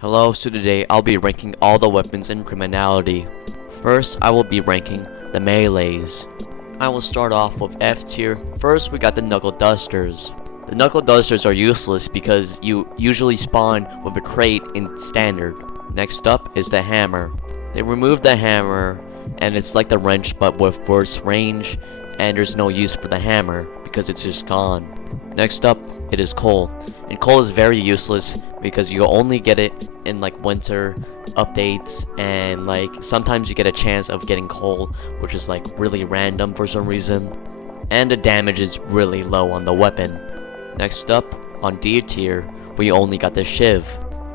Hello, so today I'll be ranking all the weapons in Criminality. First, I will be ranking the melees. I will start off with F tier. First, we got the Knuckle Dusters. The Knuckle Dusters are useless because you usually spawn with a crate in Standard. Next up is the Hammer. They removed the Hammer, and it's like the wrench but with worse range, and there's no use for the Hammer because it's just gone. Next up, it is Coal. And Coal is very useless because you only get it in like winter updates, and like sometimes you get a chance of getting Coal, which is like really random for some reason. And the damage is really low on the weapon. Next up, on D tier, we only got the Shiv.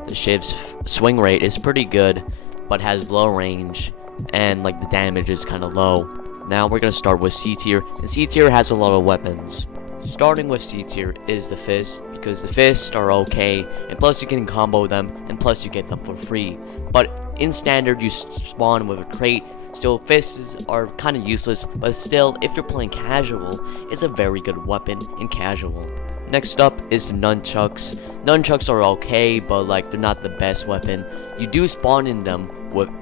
The Shiv's swing rate is pretty good, but has low range, and like the damage is kind of low. Now we're gonna start with C tier, and C tier has a lot of weapons. Starting with C tier is the Fist, because the Fists are okay, and plus you can combo them, and plus you get them for free. But in Standard you spawn with a crate, so Fists are kind of useless, but still, if you're playing casual, it's a very good weapon in casual. Next up is the Nunchucks. Nunchucks are okay, but like they're not the best weapon. You do spawn in them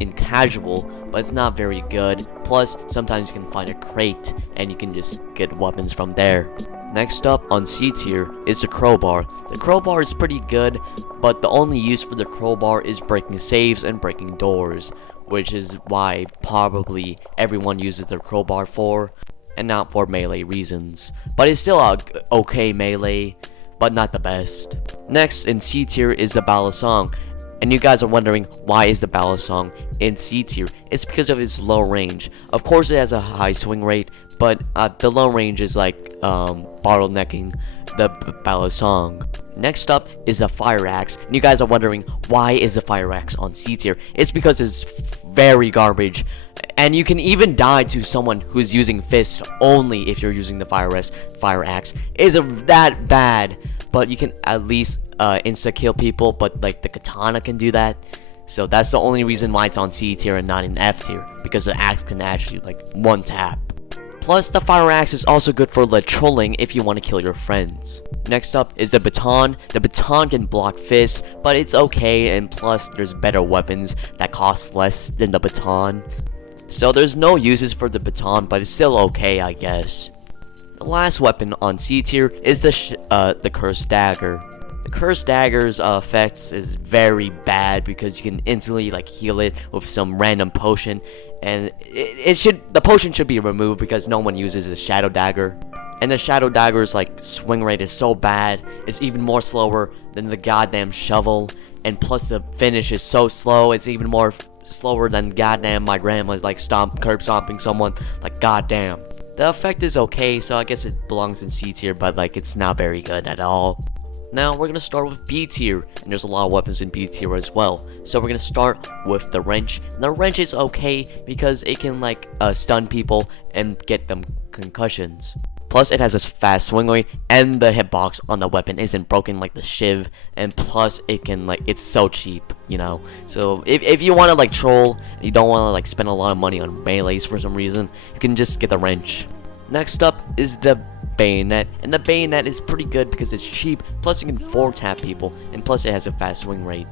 in casual, but it's not very good. Plus, sometimes you can find a crate, and you can just get weapons from there. Next up on C tier is the Crowbar. The Crowbar is pretty good, but the only use for the Crowbar is breaking saves and breaking doors, which is why probably everyone uses the Crowbar for, and not for melee reasons. But it's still a okay melee, but not the best. Next in C tier is the Balisong. And you guys are wondering, why is the Balisong in C tier? It's because of its low range. Of course it has a high swing rate, but the low range is like bottlenecking the Balisong. Next up is the Fire Axe. And you guys are wondering, why is the Fire Axe on C tier? It's because it's very garbage. And you can even die to someone who's using Fist only if you're using the Fire Axe. It isn't that bad, but you can at least insta-kill people, but like the Katana can do that. So that's the only reason why it's on C tier and not in F tier, because the axe can actually like one tap. Plus, the Fire Axe is also good for trolling if you want to kill your friends. Next up is the Baton. The Baton can block Fists, but it's okay, and plus there's better weapons that cost less than the Baton. So there's no uses for the Baton, but it's still okay, I guess. The last weapon on C tier is the Cursed Dagger. The Cursed Dagger's effects is very bad because you can instantly like heal it with some random potion, and the potion should be removed because no one uses the Shadow Dagger. And the Shadow Dagger's like swing rate is so bad, it's even more slower than the goddamn shovel, and plus the finish is so slow, it's even more slower than goddamn my grandma's like curb stomping someone, like goddamn. The effect is okay, so I guess it belongs in C tier, but like it's not very good at all. Now we're gonna start with B tier, and there's a lot of weapons in B tier as well. So we're gonna start with the wrench. The wrench is okay because it can like stun people and get them concussions. Plus it has a fast swing rate, and the hitbox on the weapon isn't broken like the Shiv, and plus it can like, it's so cheap, you know. So if you want to like troll, you don't want to like spend a lot of money on melees for some reason, you can just get the wrench. Next up is the Bayonet, and the Bayonet is pretty good because it's cheap, plus you can 4-tap people, and plus it has a fast swing rate.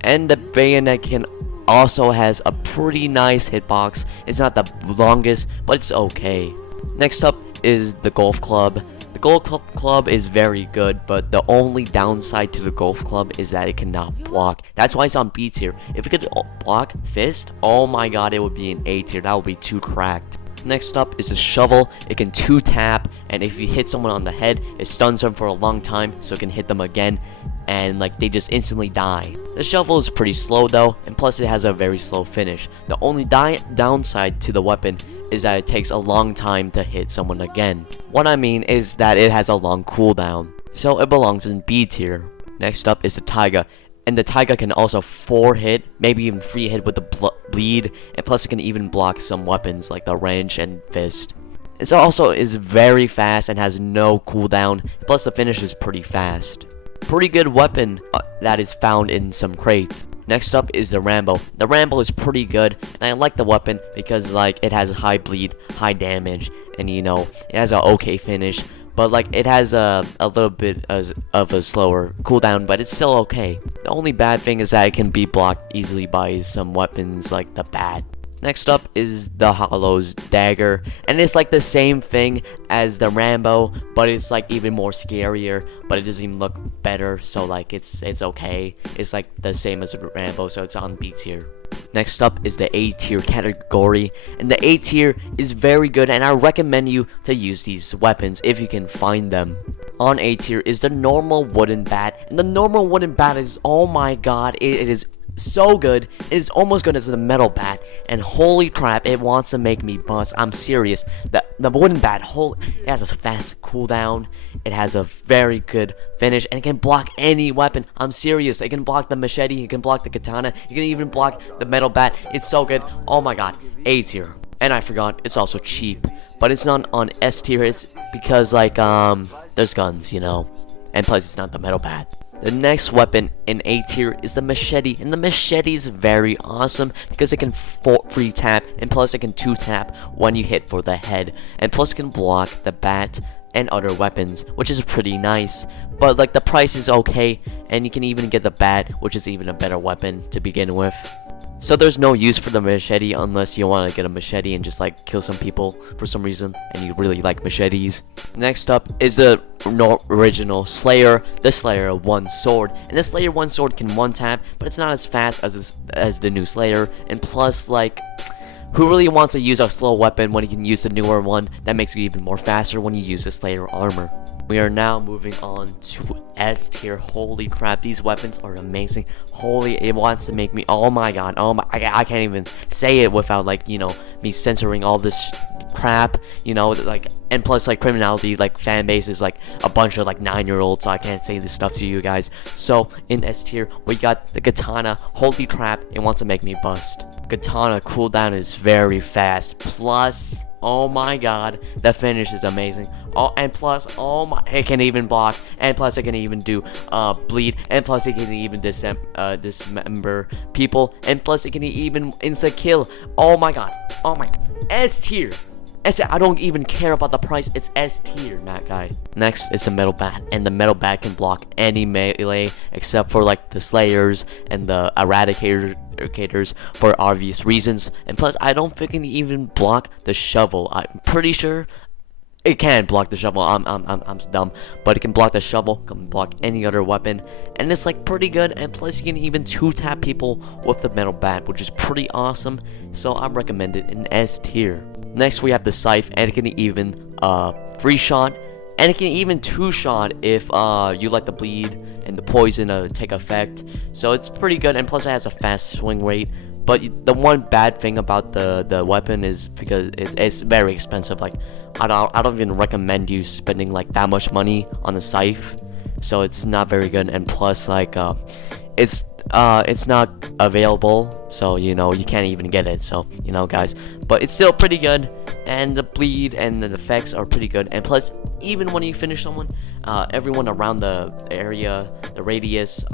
And the Bayonet also has a pretty nice hitbox. It's not the longest, but it's okay. Next up is the Golf Club. The Golf Club is very good, but the only downside to the Golf Club is that it cannot block. That's why it's on B tier. If it could block Fist, oh my god, it would be in A tier. That would be too cracked. Next up is a Shovel. It can 2-tap, and if you hit someone on the head, it stuns them for a long time, so it can hit them again, and like they just instantly die. The Shovel is pretty slow though, and plus it has a very slow finish. The only downside to the weapon is that it takes a long time to hit someone again. What I mean is that it has a long cooldown, so it belongs in B tier. Next up is the Taiga. And the Taiga can also 4-hit, maybe even 3-hit with the bleed, and plus it can even block some weapons like the wrench and fist. It also is very fast and has no cooldown, plus the finish is pretty fast. Pretty good weapon that is found in some crates. Next up is the Rambo. The Rambo is pretty good, and I like the weapon because like it has high bleed, high damage, and you know, it has an okay finish. but like it has a little bit of a slower cooldown, but it's still okay. The only bad thing is that it can be blocked easily by some weapons like the bat. Next up is the Hollow's dagger, and it's like the same thing as the Rambo, but it's like even more scarier, but it doesn't even look better, so like it's okay. It's like the same as Rambo, so it's on B tier. Next up is the A tier category, and the A tier is very good, and I recommend you to use these weapons if you can find them. On A tier is the normal wooden bat, and the normal wooden bat is, oh my god, it is so good. It is almost good as the metal bat, and holy crap, it wants to make me bust. I'm serious. The wooden bat, it has a fast cooldown, it has a very good finish, and it can block any weapon. I'm serious. It can block the machete, it can block the katana, it can even block the metal bat. It's so good. Oh my god, A tier. And I forgot, it's also cheap, but it's not on S tier. It's because like there's guns, you know, and plus it's not the metal bat. The next weapon in A tier is the machete, and the machete is very awesome because it can free tap, and plus it can 2-tap when you hit for the head, and plus it can block the bat and other weapons, which is pretty nice. But like the price is okay, and you can even get the bat, which is even a better weapon to begin with. So there's no use for the machete unless you want to get a machete and just like kill some people for some reason and you really like machetes. Next up is the original Slayer, the Slayer 1 sword. And the Slayer 1 sword can 1-tap, but it's not as fast as the new Slayer. And plus, like, who really wants to use a slow weapon when you can use the newer one that makes you even more faster when you use the Slayer armor? We are now moving on to S tier. Holy crap, these weapons are amazing. Holy, it wants to make me, oh my god, I can't even say it without like, you know, me censoring all this crap, you know, like, and plus like Criminality like fan base is like a bunch of like 9-year-olds, so I can't say this stuff to you guys. So in S tier we got the katana. Holy crap, it wants to make me bust. Katana cooldown is very fast, plus oh my god, the finish is amazing. Oh, and plus, oh my, it can even block, and plus it can even do bleed, and plus it can even dismember people, and plus it can even insta kill. Oh my god, oh my, S tier. I don't even care about the price. It's S tier, that guy. Next is the metal bat, and the metal bat can block any melee except for like the Slayers and the Eradicators for obvious reasons. And plus, I don't think it can even block the shovel. I'm pretty sure it can block the shovel. I'm dumb, but it can block the shovel, can block any other weapon, and it's like pretty good. And plus, you can even 2-tap people with the metal bat, which is pretty awesome. So I recommend it in S tier. Next, we have the scythe, and it can even free shot, and it can even 2-shot if you let the bleed and the poison take effect. So it's pretty good, and plus it has a fast swing rate. But the one bad thing about the weapon is because it's very expensive. Like I don't even recommend you spending like that much money on the scythe. So it's not very good, and plus like it's not available, so you know you can't even get it. So you know, guys, but it's still pretty good, and the bleed and the effects are pretty good. And plus, even when you finish someone, everyone around the area, the radius,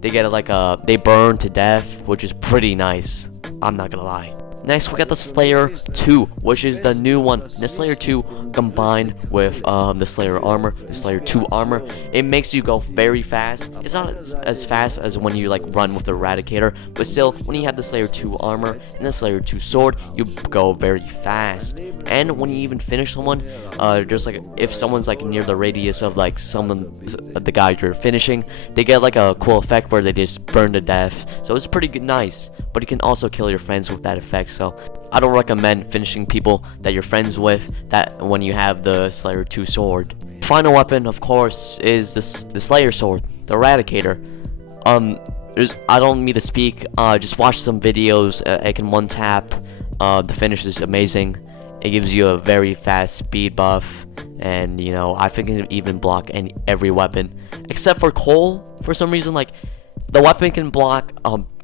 they get like they burn to death, which is pretty nice. I'm not gonna lie. Next, we got the Slayer 2, which is the new one. The Slayer 2 combined with the Slayer armor, the Slayer 2 armor, it makes you go very fast. It's not as fast as when you like run with the Eradicator, but still, when you have the Slayer 2 armor and the Slayer 2 sword, you go very fast. And when you even finish someone, just like if someone's like near the radius of like the guy you're finishing, they get like a cool effect where they just burn to death. So it's pretty good, nice. But you can also kill your friends with that effect. So I don't recommend finishing people that you're friends with that when you have the Slayer 2 sword. Final weapon, of course, is the Slayer sword, the Eradicator. I don't mean to speak. Just watch some videos. It can 1-tap. The finish is amazing. It gives you a very fast speed buff, and you know I think it can even block every weapon except for Cole. For some reason, like the weapon can block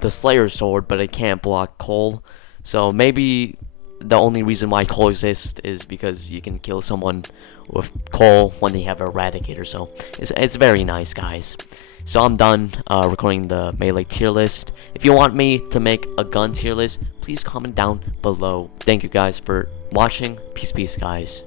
the Slayer sword, but it can't block Cole. So maybe the only reason why Cole exists is because you can kill someone with Cole when they have Eradicator. So it's very nice, guys. So I'm done recording the Melee tier list. If you want me to make a gun tier list, please comment down below. Thank you guys for watching. Peace, guys.